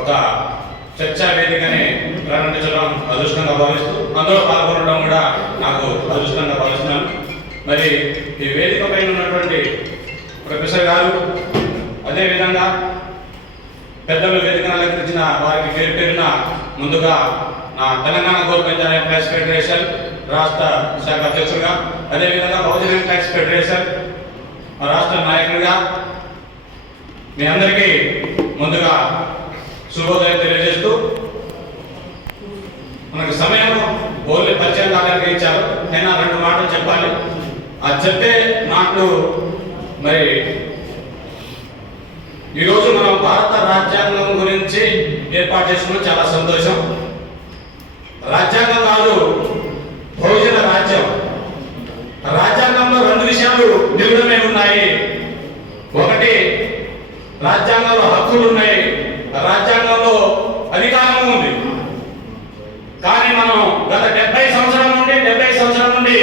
ఒక చర్చా వేదికని ప్రారంభించడం అదృష్టంగా భావిస్తూ అందులో పాల్గొనడం కూడా నాకు అదృష్టంగా భావిస్తున్నాను. మరి ఈ వేదిక పైన ఉన్నటువంటి ప్రొఫెసర్ గారు, అదేవిధంగా పెద్దలు వేదికను అలంకరించిన వారికి పేరు పేరున ముందుగా నా తెలంగాణ గవర్నమెంట్ ఎంప్లాయీస్ ఫెడరేషన్ రాష్ట్ర శాఖ అధ్యక్షుడిగా, అదేవిధంగా బహుజన ఎంప్లాయీస్ ఫెడరేషన్ రాష్ట్ర నాయకుడిగా మీ అందరికీ ముందుగా శుభోదయం తెలియజేస్తూ, మనకు సమయం ఓన్లీ పరిచయం కాడానికి ఇచ్చారు, అయినా 2 మాటలు చెప్పాలి. ఆ చెప్పే మాటలు మరి ఈరోజు మనం భారత రాజ్యాంగం గురించి ఏర్పాటు చేసుకున్నాం, చాలా సంతోషం. రాజ్యాంగం కాదు, బహుజన రాజ్యం. రాజ్యాంగంలో 2 విషయాలు నిలువనే ఉన్నాయి. ఒకటి, రాజ్యాంగంలో హక్కులు ఉన్నాయి, రాజ్యాంగంలో అధికారం ఉంది. కానీ మనం గత 70 సంవత్సరాల నుండి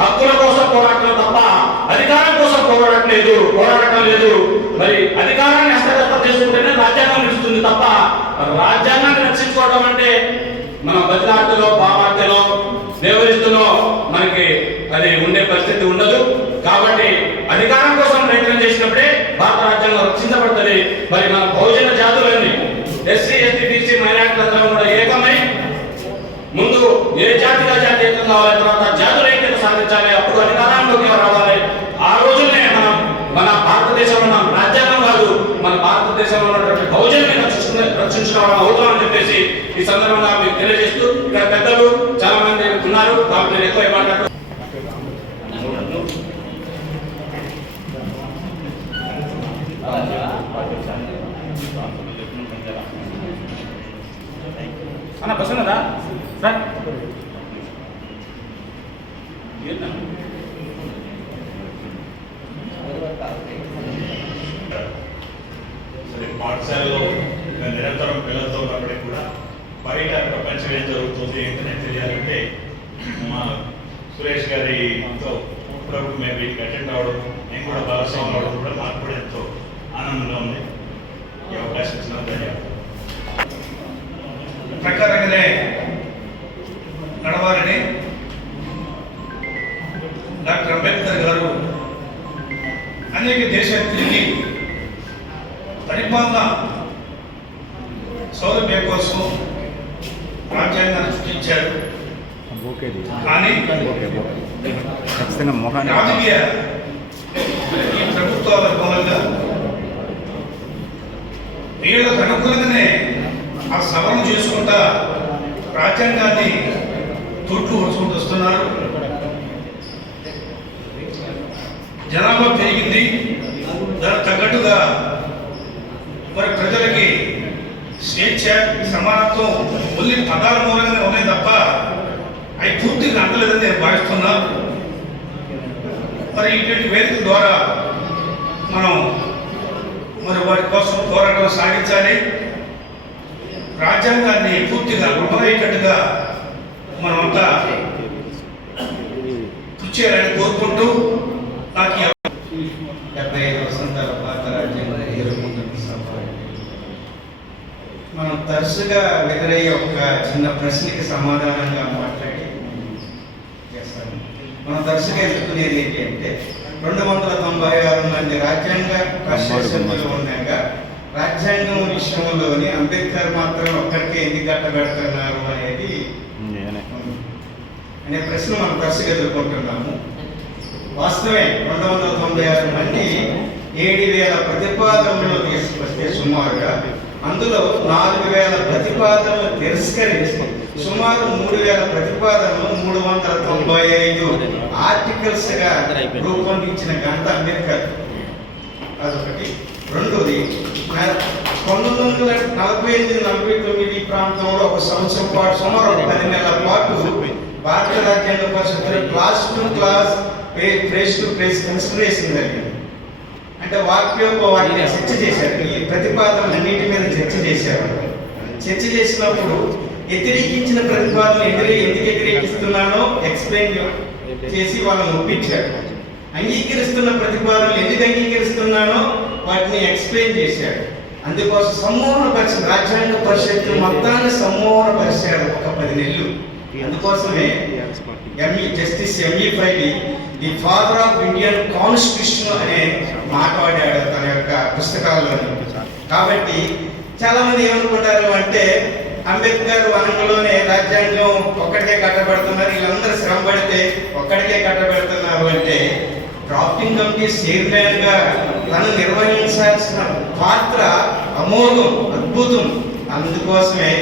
హక్కుల కోసం పోరాటం తప్ప అధికారం కోసం పోరాడటం లేదు. మరి అధికారాన్ని హస్తగతం చేసుకుంటేనే రాజ్యాంగం నిలుస్తుంది తప్ప రాజ్యాంగాన్ని రక్షించుకోవడం అంటే మనం బతిలాటలో, పావార్తెలో, దేవరిస్తులో మనకి అది ఉండే పరిస్థితి ఉండదు. కాబట్టి అధికారం కోసం ప్రయత్నం చేసినప్పుడే భారత రాజ్యాంగం రక్షించబడుతుంది. మరి మన బహుజన జాతులన్నీ ఎస్సీ, ఎస్టీ, బీసీ, మైనారిటీలందరం కూడా ఏకమై ముందు ఏ జాతిగా జాతి ఏకం కావాలి, తర్వాత జాతుల ఐక్యత సాధించాలి, అప్పుడు అధికారంలోకి రావాలి. ఆ రోజునే మనం మన భారతదేశంలో ఉన్న రాజ్యాంగం కాదు, మన భారతదేశంలో ఉన్నటువంటి బహుజన్ని రక్షించడం అవుతామని చెప్పేసి ఈ సందర్భంగా మీకు తెలియజేస్తూ, ఇక్కడ పెద్దలు చాలా మంది ఉన్నారు కాబట్టి నేను ఎక్కువ మాట్లాడుతూ అన్న బస్ ఉన్నదా సార్? పాఠశాలలో నిరంతరం పిల్లలతో ఉన్నప్పటికీ కూడా బయట ప్రపంచం ఏం జరుగుతుంది ఏంటనే తెలియాలంటే మా సురేష్ గారితో అప్పుడప్పుడు మేము వీటికి అటెండ్ అవ్వడం, నేను కూడా భాగస్వాములు అవ్వడం కూడా నాకు కూడా ఎంతో ఆనందంగా ఉంది. ఈ అవకాశం ఇచ్చిన ధన్యవాదాలు. ప్రకారంగానే నడవాలని డాక్టర్ అంబేద్కర్ గారు అనేక దేశాలు తిరిగి పరిపాలన సౌలభ్యం కోసం రాజ్యాంగాన్ని సృష్టించారు. కానీ రాజకీయ ఈ ప్రభుత్వాల మూలంగా వీళ్ళకు అనుకూలంగానే ఆ సవరణ చేసుకుంటా రాజ్యాంగాన్ని తూట్లు వచ్చుకుంటూ వస్తున్నారు. జనాభా పెరిగింది, దానికి తగ్గట్టుగా మరి ప్రజలకి స్వేచ్ఛ, సమానత్వం ఓన్లీ పదాల మూలంగానే ఉన్నాయి తప్ప అవి పూర్తిగా అందలేదని నేను భావిస్తున్నా. మరి ఇటువంటి వేదికల ద్వారా మనం మరి వారి కోసం పోరాటం సాగించాలి. రాజ్యాంగాన్ని పూర్తిగా అమలయ్యేటట్టుగా మనమంతా కృషి చేయాలని కోరుకుంటూ నాకు 75 వసంతాల భారత రాజ్యాంగం ఎదుర్కొంటున్న సభ. మనం తరచుగా ఎదురయ్యే ఒక చిన్న ప్రశ్నకి సమాధానంగా మాట్లాడి చేస్తాము. మనం తరచుగా ఎదుర్కొనేది ఏంటి అంటే 296 మంది రాజ్యాంగ పరిషత్తులు ఉండగా రాజ్యాంగం విషయంలోని అంబేద్కర్ మాత్రం ఒక్కరికే ఎందుకు కట్టబెడుతున్నారు అనేది అనే ప్రశ్న మనం తరచుగా ఎదుర్కొంటున్నాము. వాస్తవే 296 మంది 7000 ప్రతిపాదనలు తీసుకొస్తే సుమారుగా అందులో 4000 ప్రతిపాదనలు తిరస్కరించి సుమారు 3000 ప్రతిపాదనలు 395 ఆర్టికల్స్ గా రూపొందించిన ఘనత అంబేద్కర్. అదొకటి. రెండోది 1948-49 ప్రాంతంలో ఒక సంవత్సరం పాటు సుమారు 10 నెలల పాటు భారత రాజ్యాంగ పరిషత్తులో clause to clause, place to place consideration జరిగింది. అంటే వాక్యోపవాక్యం చర్చ చేశారు. ఈ ప్రతిపాదనలన్నిటి మీద చర్చ చేశారు. చర్చ చేసినప్పుడు వ్యతిరేకించిన ప్రతిపాదన ఎందుకు వ్యతిరేకిస్తున్నానో ఎక్స్ప్లెయిన్ చేసి వాళ్ళని ఒప్పించాడు. అంగీకరిస్తున్న ప్రతిపాదనలు ఎందుకు అంగీకరిస్తున్నానో వాటిని ఎక్స్ప్లెయిన్ చేశాడు. అందుకోసం సమ్మోహనపరిచిన రాజ్యాంగ పరిషత్తు మొత్తాన్ని సమ్మోహనపరిచాడు ఒక 10 నెలలు. అందుకోసమే జస్టిస్ ఎంఈ ఫైలీ the father of Indian constitution అనే మాట వాడాడు తన యొక్క పుస్తకాల్లో. కాబట్టి చాలా మంది ఏమనుకుంటారు అంటే అంబేద్కర్ వనంలోనే రాజ్యాంగం ఒక్కడికే కట్టబడుతున్నారు, వీళ్ళందరూ శ్రమ పడితే ఒక్కడికే కట్టబెడుతున్నారు అంటే డ్రాఫ్టింగ్ కమిటీ చైర్మన్ గా తను నిర్వహించాల్సిన పాత్ర అమోఘం, అద్భుతం. అందుకోసమే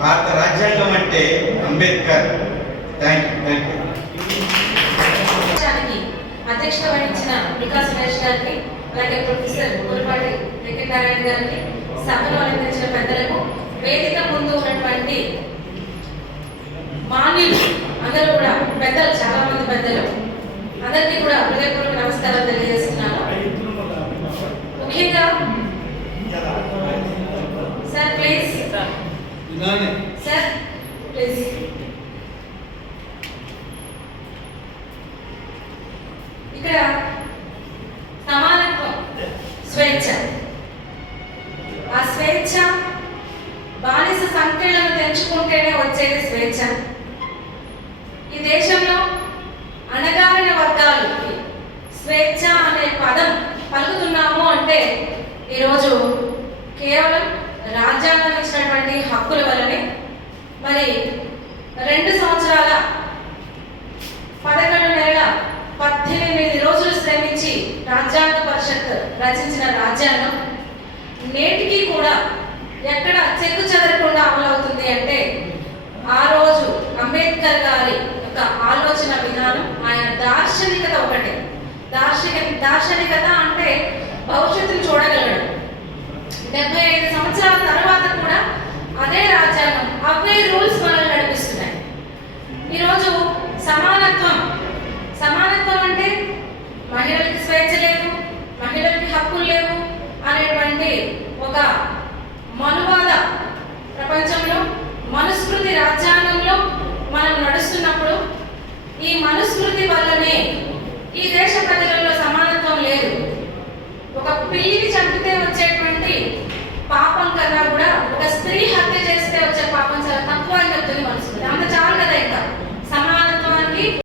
భారత రాజ్యాంగం అంటే అంబేద్కర్. Thank you. అధ్యక్షత వహించిన వికాస్ సురేష్ గారికి, అలాగే ప్రొఫెసర్ గురుపాటి వెంకటనారాయణ గారికి, సభలో అలంకరించిన పెద్దలకు, వేదిక ముందు ఉన్నటువంటి మాన్యులు అందరూ కూడా పెద్దలు, చాలా మంది పెద్దలు అందరికీ కూడా హృదయపూర్వక నమస్కారాలు తెలియజేస్తున్నాను. ముఖ్యంగా సార్ ప్లీజ్, సార్ ప్లీజ్. ఇక్కడ సమానత్వం, స్వేచ్ఛ, ఆ స్వేచ్ఛ బానిస సంఖ్యలను తెంచుకుంటేనే వచ్చేది స్వేచ్ఛ. ఈ దేశంలో అణగారిన వర్గాలకి స్వేచ్ఛ అనే పదం పలుకుతున్నాము అంటే ఈరోజు కేవలం రాజ్యాంగం ఇచ్చినటువంటి హక్కుల వల్లనే. మరి 2 సంవత్సరాల 11 నెలల 18 రోజులు శ్రమించి రాజ్యాంగ పరిషత్ రచించిన రాజ్యాంగం నేటికి కూడా ఎక్కడ చెక్కు చెదరకుండా అమలవుతుంది అంటే ఆ రోజు అంబేద్కర్ గారి యొక్క ఆలోచన విధానం, ఆయన దార్శనికత ఒకటే. దార్శనికత అంటే భవిష్యత్తును చూడగలడు. 75 సంవత్సరాల తర్వాత కూడా అదే రాజ్యాంగం, అవే రూల్స్ మనల్ని నడిపిస్తున్నాయి. ఈరోజు సమానత్వం అంటే మహిళలకి స్వేచ్ఛ లేదు, మహిళలకి హక్కులు లేవు అనేటువంటి ఒక మనువాద ప్రపంచంలో, మనుస్మృతి రాజ్యాంగంలో మనం నడుస్తున్నప్పుడు ఈ మనుస్మృతి వల్లనే ఈ దేశ ప్రజలలో సమానత్వం లేదు. ఒక పిల్లి